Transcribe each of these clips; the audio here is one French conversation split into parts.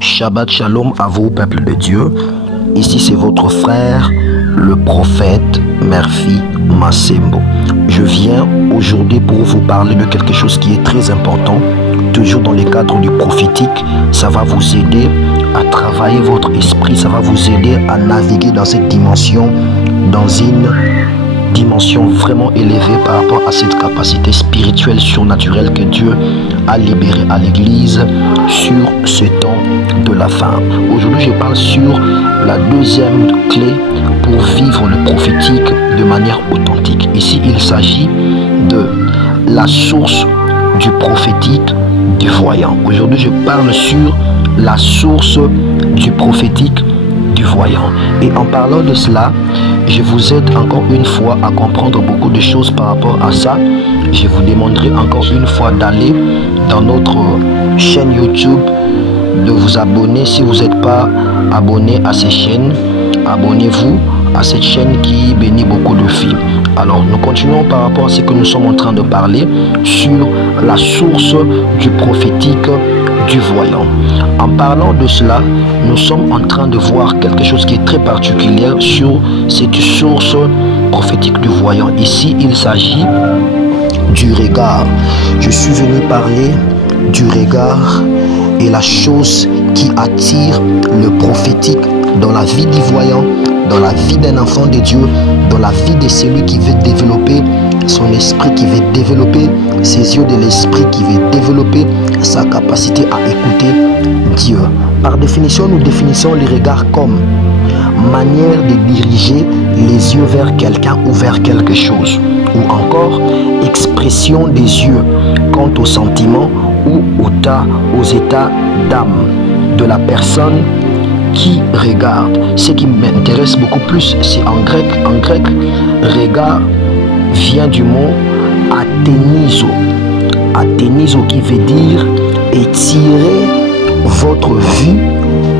Shabbat Shalom à vous, peuple de Dieu. Ici, c'est votre frère, le prophète Murphy Massembo. Je viens aujourd'hui pour vous parler de quelque chose qui est très important. Toujours dans le cadre du prophétique, ça va vous aider à travailler votre esprit, ça va vous aider à naviguer dans cette dimension, dans une dimension vraiment élevée par rapport à cette capacité spirituelle surnaturelle que Dieu a libérée à l'Église sur ce temps de la fin. Aujourd'hui, je parle sur la deuxième clé pour vivre le prophétique de manière authentique. Ici, il s'agit de la source du prophétique du voyant. Aujourd'hui, je parle sur la source du prophétique du voyant. Et en parlant de cela, je vous aide encore une fois à comprendre beaucoup de choses par rapport à ça. Je vous demanderai encore une fois d'aller dans notre chaîne YouTube, de vous abonner. Si vous n'êtes pas abonné à ces chaînes, abonnez-vous à cette chaîne qui bénit beaucoup de filles. Alors, nous continuons par rapport à ce que nous sommes en train de parler sur la source du prophétique du voyant. En parlant de cela, nous sommes en train de voir quelque chose qui est très particulier sur cette source prophétique du voyant. Ici, il s'agit du regard. Je suis venu parler du regard et la chose qui attire le prophétique dans la vie du voyant, dans la vie d'un enfant de Dieu, dans la vie de celui qui veut développer son esprit, qui veut développer ses yeux de l'esprit, qui veut développer sa capacité à écouter Dieu. Par définition, nous définissons le regard comme manière de diriger les yeux vers quelqu'un ou vers quelque chose, ou encore expression des yeux quant aux sentiments ou aux états d'âme de la personne qui regarde. Ce qui m'intéresse beaucoup plus, c'est en grec. En grec, regard vient du mot athénizo. Athénizo qui veut dire étirer votre vue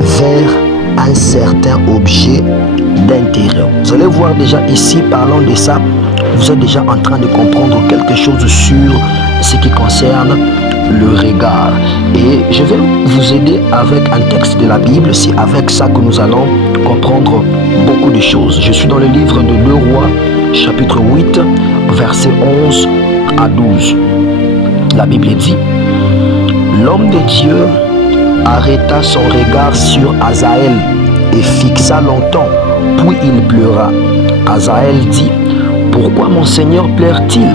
vers un certain objet d'intérieur. Vous allez voir déjà ici, parlant de ça, vous êtes déjà en train de comprendre quelque chose sur ce qui concerne le regard. Et je vais vous aider avec un texte de la Bible. C'est avec ça que nous allons comprendre beaucoup de choses. Je suis dans le livre de 2 Rois, chapitre 8, versets 11 à 12. La Bible dit: l'homme de Dieu arrêta son regard sur Azaël et fixa longtemps, puis il pleura. Azaël dit: pourquoi mon Seigneur pleure-t-il?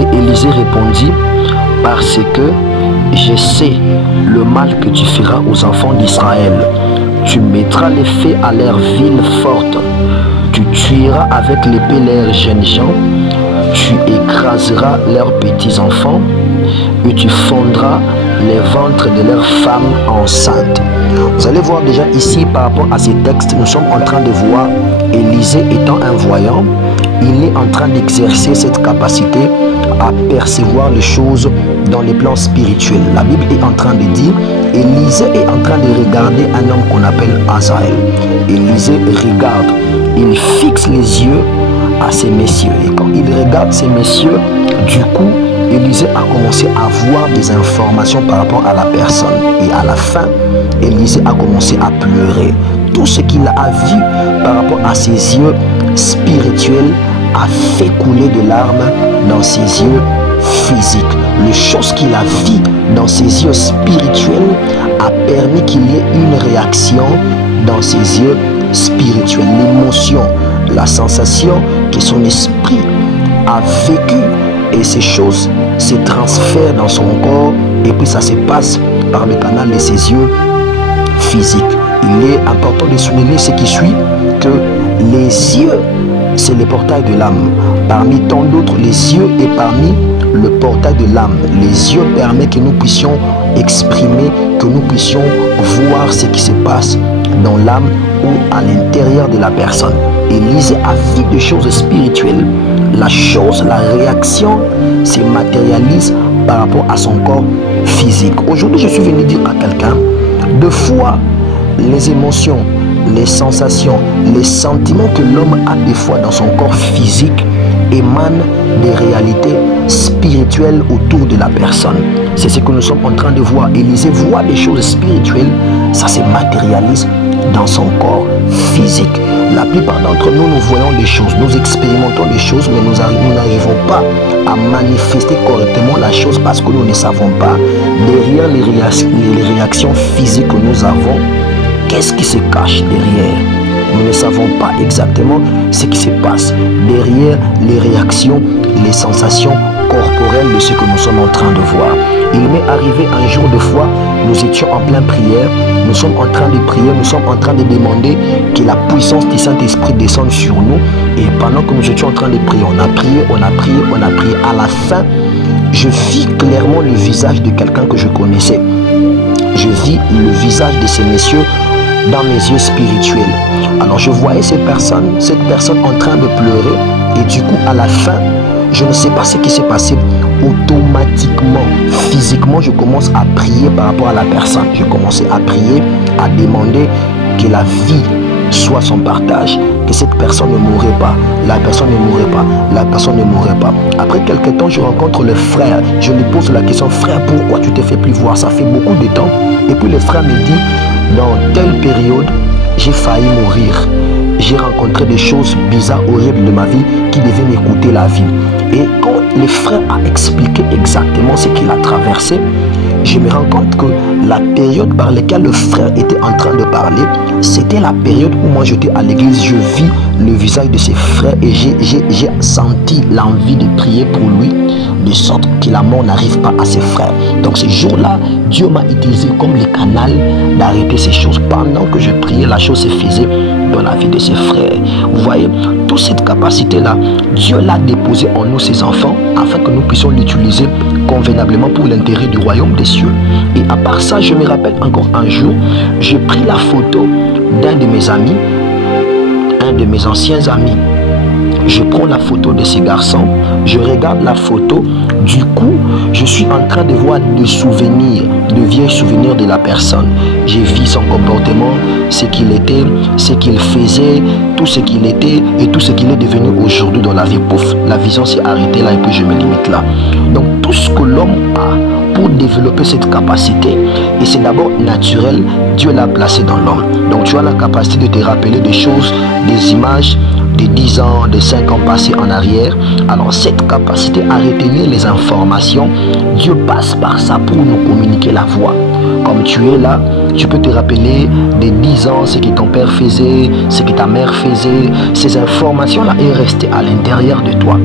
Et Élisée répondit: parce que je sais le mal que tu feras aux enfants d'Israël. Tu mettras les fées à leurs villes fortes. Tu tueras avec l'épée leurs jeunes gens. Tu écraseras leurs petits-enfants. Et tu fondras les ventres de leurs femmes enceintes. Vous allez voir déjà ici, par rapport à ces textes, nous sommes en train de voir Élisée étant un voyant. Il est en train d'exercer cette capacité à percevoir les choses dans les plans spirituels. La Bible est en train de dire, Élisée est en train de regarder un homme qu'on appelle Azaël. Élisée regarde, il fixe les yeux à ces messieurs. Et quand il regarde ces messieurs, du coup, Élisée a commencé à voir des informations par rapport à la personne. Et à la fin, Élisée a commencé à pleurer. Tout ce qu'il a vu par rapport à ses yeux spirituels a fait couler de larmes dans ses yeux physiques. Les choses qu'il a vues dans ses yeux spirituels a permis qu'il y ait une réaction dans ses yeux spirituels. L'émotion, la sensation que son esprit a vécu, et ces choses se transfèrent dans son corps, et puis ça se passe par le canal de ses yeux physiques. Il est important de souligner ce qui suit, que les yeux, c'est le portail de l'âme. Parmi tant d'autres, les yeux est parmi le portail de l'âme. Les yeux permettent que nous puissions exprimer, que nous puissions voir ce qui se passe dans l'âme ou à l'intérieur de la personne. Élisée a vu des choses spirituelles. La chose, la réaction se matérialise par rapport à son corps physique. Aujourd'hui, je suis venu dire à quelqu'un, de fois, les émotions, les sensations, les sentiments que l'homme a des fois dans son corps physique émanent des réalités spirituelles autour de la personne. C'est ce que nous sommes en train de voir. Élisée voit des choses spirituelles, ça se matérialise dans son corps physique. La plupart d'entre nous, nous voyons des choses, nous expérimentons des choses, mais nous n'arrivons pas à manifester correctement la chose parce que nous ne savons pas derrière les réactions physiques que nous avons, qu'est-ce qui se cache derrière. Nous ne savons pas exactement ce qui se passe derrière les réactions, les sensations corporelles de ce que nous sommes en train de voir. Il m'est arrivé un jour de fois, nous étions en pleine prière, nous sommes en train de prier, nous sommes en train de demander que la puissance du Saint-Esprit descende sur nous. Et pendant que nous étions en train de prier, on a prié. À la fin, je vis clairement le visage de quelqu'un que je connaissais. Je vis le visage de ces messieurs dans mes yeux spirituels. Alors je voyais cette personne en train de pleurer, et du coup à la fin, je ne sais pas ce qui s'est passé. Automatiquement, physiquement, je commence à prier par rapport à la personne. Je commençais à prier, à demander que la vie soit son partage, que cette personne ne mourrait pas, la personne ne mourrait pas, la personne ne mourrait pas. Après quelques temps, je rencontre le frère. Je lui pose la question: frère, pourquoi tu t'es fait plus voir? Ça fait beaucoup de temps. Et puis le frère me dit: dans telle période, j'ai failli mourir. J'ai rencontré des choses bizarres, horribles de ma vie qui devaient me coûter la vie. Et quand le frère a expliqué exactement ce qu'il a traversé, je me rends compte que la période par laquelle le frère était en train de parler, c'était la période où moi j'étais à l'église. Je vis le visage de ses frères et j'ai senti l'envie de prier pour lui, de sorte que la mort n'arrive pas à ses frères. Donc ce jour-là, Dieu m'a utilisé comme le canal d'arrêter ces choses. Pendant que je priais, la chose se faisait dans la vie de ses frères. Vous voyez, toute cette capacité-là, Dieu l'a déposée en nous, ses enfants, afin que nous puissions l'utiliser convenablement pour l'intérêt du royaume des cieux. Et à part ça, je me rappelle encore un jour, j'ai pris la photo d'un de mes amis, un de mes anciens amis. Je prends la photo de ces garçons, je regarde la photo, du coup, je suis en train de voir des souvenirs, de vieux souvenirs de la personne. J'ai vu son comportement, ce qu'il était, ce qu'il faisait, tout ce qu'il était et tout ce qu'il est devenu aujourd'hui dans la vie. Pouf, la vision s'est arrêtée là et puis je me limite là. Donc tout ce que l'homme a pour développer cette capacité, et c'est d'abord naturel, Dieu l'a placé dans l'homme. Donc tu as la capacité de te rappeler des choses, des images, de 10 ans, de 5 ans passés en arrière. Alors cette capacité à retenir les informations, Dieu passe par ça pour nous communiquer la voix. Comme tu es là, tu peux te rappeler des 10 ans, ce que ton père faisait, ce que ta mère faisait. Ces informations-là est restées à l'intérieur de toi,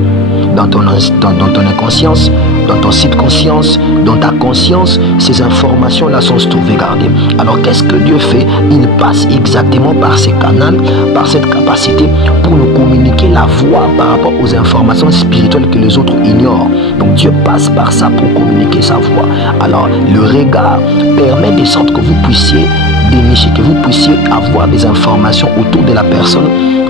dans ton inconscience, dans ton subconscience, dans ta conscience. Ces informations-là sont sauvegardées. Alors qu'est-ce que Dieu fait? Il passe exactement par ces canaux, par cette capacité pour nous communiquer la voix par rapport aux informations spirituelles que les autres ignorent. Donc Dieu passe par ça pour communiquer sa voix. Alors le regard permet de sorte que vous puissiez dénicher, que vous puissiez avoir des informations autour de la personne,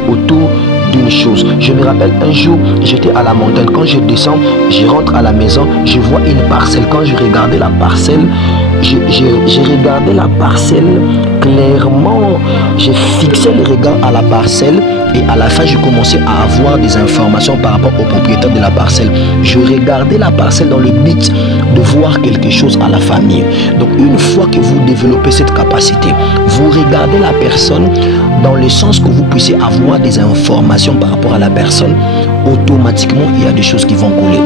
autour d'une chose. Je me rappelle un jour, j'étais à la montagne. Quand je descends, je rentre à la maison, je vois une parcelle. Quand je regardais la parcelle, j'ai regardé la parcelle clairement. J'ai fixé le regard à la parcelle et à la fin, je commençais à avoir des informations par rapport au propriétaire de la parcelle. Je regardais la parcelle dans le but de voir quelque chose à la famille. Donc une fois que vous développez cette capacité, vous regardez la personne dans le sens que vous puissiez avoir des informations par rapport à la personne. Automatiquement, il y a des choses qui vont couler.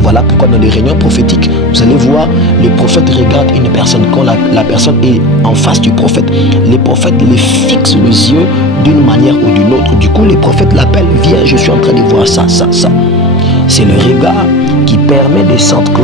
Voilà pourquoi dans les réunions prophétiques, vous allez voir, les prophètes regardent une personne. Quand la personne est en face du prophète, les prophètes les fixent les yeux d'une manière ou d'une autre. Du coup, les prophètes l'appellent: viens, je suis en train de voir ça, ça, ça. C'est le regard qui permet de sorte que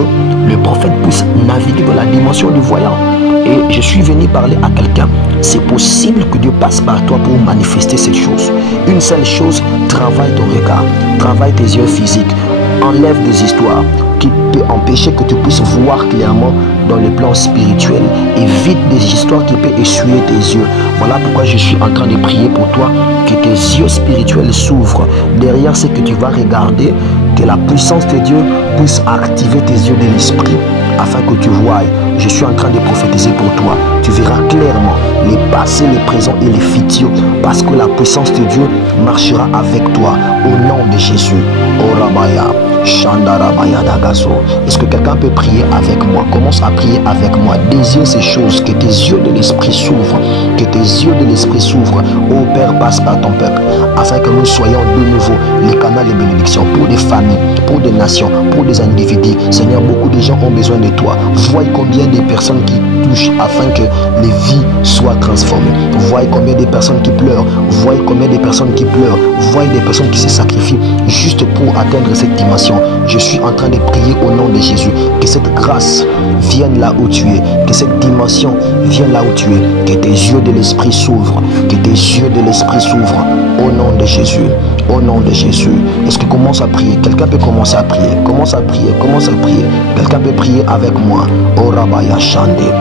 le prophète puisse naviguer dans la dimension du voyant. Et je suis venu parler à quelqu'un. C'est possible que Dieu passe par toi pour manifester cette chose. Une seule chose: travaille ton regard, travaille tes yeux physiques, enlève des histoires qui peuvent empêcher que tu puisses voir clairement dans le plan spirituel. Évite des histoires qui peuvent essuyer tes yeux. Voilà pourquoi je suis en train de prier pour toi, que tes yeux spirituels s'ouvrent. Derrière ce que tu vas regarder, que la puissance de Dieu puisse activer tes yeux de l'esprit, afin que tu voies je suis en train de prophétiser pour toi. Tu verras clairement les passés, les présents et les futurs, parce que la puissance de Dieu marchera avec toi au nom de Jésus. Oh Rabaya, Shandarabaya Dagaso. Est-ce que quelqu'un peut prier avec moi? Commence à prier avec moi. Désire ces choses, que tes yeux de l'esprit s'ouvrent, que tes yeux de l'esprit s'ouvrent. Oh Père, passe par ton peuple, afin que nous soyons de nouveau les canaux de bénédiction pour des familles, pour des nations, pour des individus. Seigneur, beaucoup de gens ont besoin de toi. Voyez combien de personnes qui touchent afin que les vies soient transformées. Voyez combien de personnes qui pleurent. Voyez combien de personnes qui pleurent. Voyez des personnes qui se sacrifient juste pour atteindre cette dimension. Je suis en train de prier au nom de Jésus. Que cette grâce vienne là où tu es. Que cette dimension vienne là où tu es. Que tes yeux de l'esprit s'ouvrent. Que tes yeux de l'esprit s'ouvrent. Au nom de Jésus. Au nom de Jésus. Est-ce que commence à prier? Quelqu'un peut commencer à prier. Commence à prier. Commence à prier. Quelqu'un peut prier avec moi. Oh Rabaya Shande.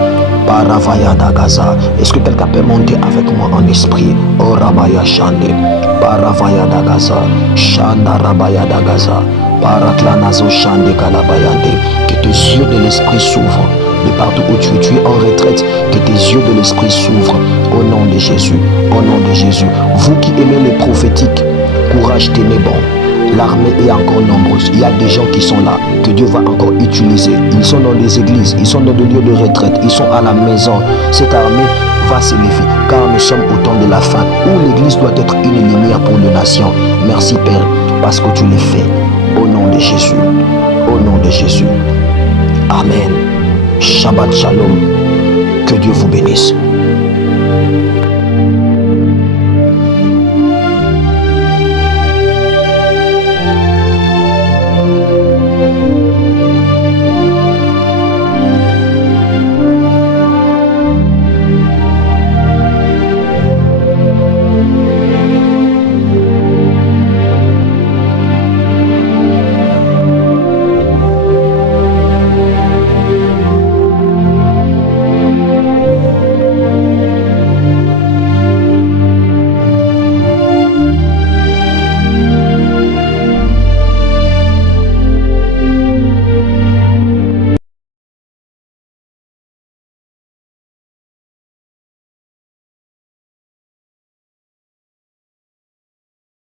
Paravaya Dagaza. Est-ce que quelqu'un peut monter avec moi en esprit? Oh Rabaya Shande. Paravaya Dagaza. Shanda Rabaya Dagaza. Paratlanazo Shande Kalabayande. Que tes yeux de l'esprit s'ouvrent. De partout où tu es en retraite, que tes yeux de l'esprit s'ouvrent. Au nom de Jésus. Au nom de Jésus. Vous qui aimez les prophétiques, courage, tenez bon. L'armée est encore nombreuse. Il y a des gens qui sont là, que Dieu va encore utiliser. Ils sont dans les églises, ils sont dans des lieux de retraite, ils sont à la maison. Cette armée va s'élever, car nous sommes au temps de la fin, où l'église doit être une lumière pour les nations. Merci Père, parce que tu l'as fait. Au nom de Jésus. Au nom de Jésus. Amen. Shabbat Shalom. Que Dieu vous bénisse.